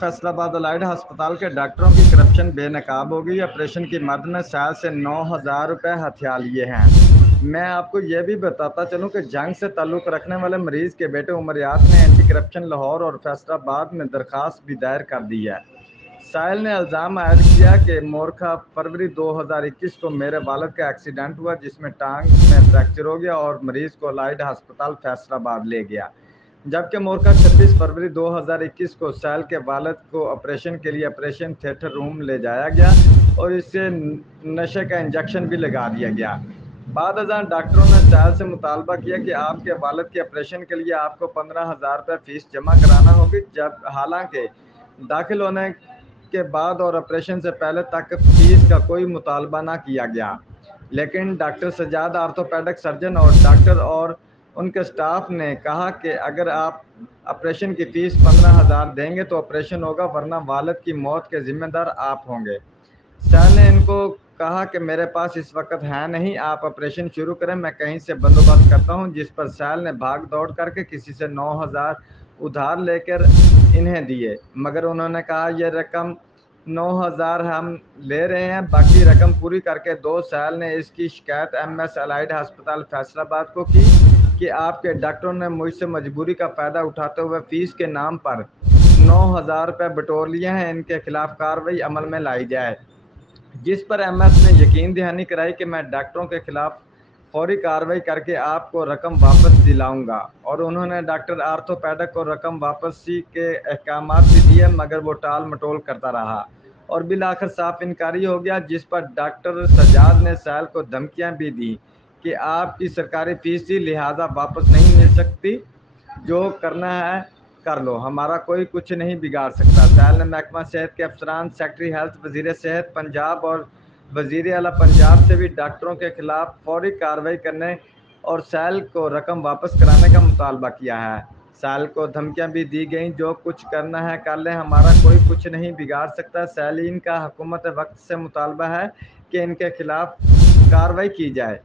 Faisalabad allied अस्पताल के डॉक्टरों की करप्शन बेनकाब हो गई। ऑपरेशन की मद में साल से 9,000 रुपये हथिया लिए हैं। मैं आपको यह भी बताता चलूं कि जंग से ताल्लुक़ रखने वाले मरीज के बेटे उमरियात ने एंटी करप्शन लाहौर और फैसलाबाद में दरख्वास्त भी दायर कर दी है। साहिल ने इल्ज़ाम आयद किया कि मोरखा फरवरी 2021 को मेरे वालिद का एक्सीडेंट हुआ जिसमें टांग में फ्रैक्चर हो गया और मरीज़ को अलाइड अस्पताल फैसलाबाद ले गया, जबकि मोरखा 26 फरवरी 2021 को साहिल के वालिद को ऑपरेशन के लिए ऑपरेशन थिएटर रूम ले जाया गया और इससे नशे का इंजेक्शन भी लगा दिया गया। बाद अज़ां डॉक्टरों ने साहिल से मुतालबा किया कि आपके वालिद के ऑपरेशन के लिए आपको 15,000 रुपये फ़ीस जमा कराना होगी, जब हालांकि दाखिल होने के बाद और ऑपरेशन से पहले तक फीस का कोई मुतालबा ना किया गया। लेकिन डॉक्टर सजाद आर्थोपेडिक सर्जन और डॉक्टर और उनके स्टाफ ने कहा कि अगर आप ऑपरेशन की फ़ीस 15,000 देंगे तो ऑपरेशन होगा, वरना वालिद की मौत के ज़िम्मेदार आप होंगे। साहिल ने इनको कहा कि मेरे पास इस वक्त है नहीं, आप ऑपरेशन शुरू करें, मैं कहीं से बंदोबस्त करता हूं, जिस पर साहिल ने भाग दौड़ करके किसी से 9,000 उधार लेकर इन्हें दिए, मगर उन्होंने कहा यह रकम 9,000 हम ले रहे हैं, बाकी रकम पूरी करके दो। साहिल ने इसकी शिकायत MS अलाइड अस्पताल फैसलाबाद को की कि आपके डॉक्टरों ने मुझसे मजबूरी का फ़ायदा उठाते हुए फ़ीस के नाम पर 9,000 रुपये बटोर लिए हैं, इनके खिलाफ कार्रवाई अमल में लाई जाए, जिस पर MS ने यकीन दहानी कराई कि मैं डॉक्टरों के खिलाफ फौरी कार्रवाई करके आपको रकम वापस दिलाऊंगा। और उन्होंने डॉक्टर आर्थोपेडिक को रकम वापसी के अहकामात भी दिए, मगर वो टाल मटोल करता रहा और बिल आखिर साफ इनकारी हो गया, जिस पर डॉक्टर सजाद ने साहिल को धमकियां भी दी कि आपकी सरकारी फीस थी, लिहाजा वापस नहीं मिल सकती, जो करना है कर लो, हमारा कोई कुछ नहीं बिगाड़ सकता। साहिल ने महकमा सेहत के अफसरान, सेक्रेटरी हेल्थ, वजीर सेहत पंजाब और वजीर आला पंजाब से भी डॉक्टरों के खिलाफ फौरी कार्रवाई करने और साहिल को रकम वापस कराने का मुतालबा किया है। साहिल को धमकियां भी दी गईं, जो कुछ करना है कर लें, हमारा कोई कुछ नहीं बिगाड़ सकता। साहिलीन का हुकूमत वक्त से मुतालबा है कि इनके खिलाफ कार्रवाई की जाए।